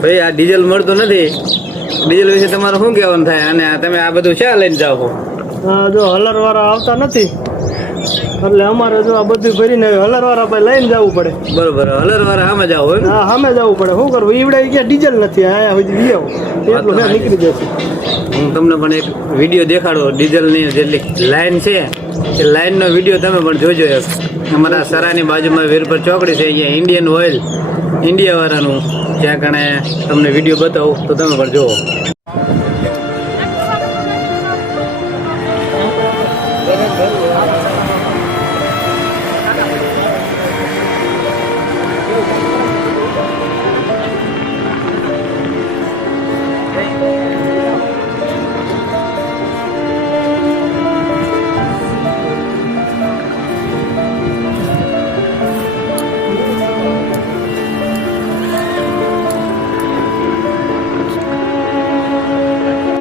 ભાઈ આ ડીઝલ મળતું નથી, ડીઝલ વિશે તમારું શું કહેવાનું થાય? અને તમે આ બધું શા લઈને જાઓ છો? જો હલર વાળા આવતા નથી એટલે અમારે જો આ બધું ભરીને હલર વાળા પાસે લઈને જવું પડે. બરોબર, હલર વાળા સામે જાવ હોય ને? હા, સામે જવું પડે. શું કરવું? ઈવડે ક્યાં ડીઝલ નથી, અહીંયા સુધી લઈ આવો એટલું ત્યાં નીકળી જશે. હું તમને પણ એક વિડીયો દેખાડો, ડીઝલની જેટલી લાઈન છે એ લાઈનનો વિડીયો તમે પણ જોજો. એક અમારા સરાની બાજુમાં વીરપર ચોકડી છે, અહીંયા ઇન્ડિયન ઓઇલ ઇન્ડિયા વાળાનું, ત્યાં કણે તમને વિડીયો બતાવું તો તમે પણ જુઓ.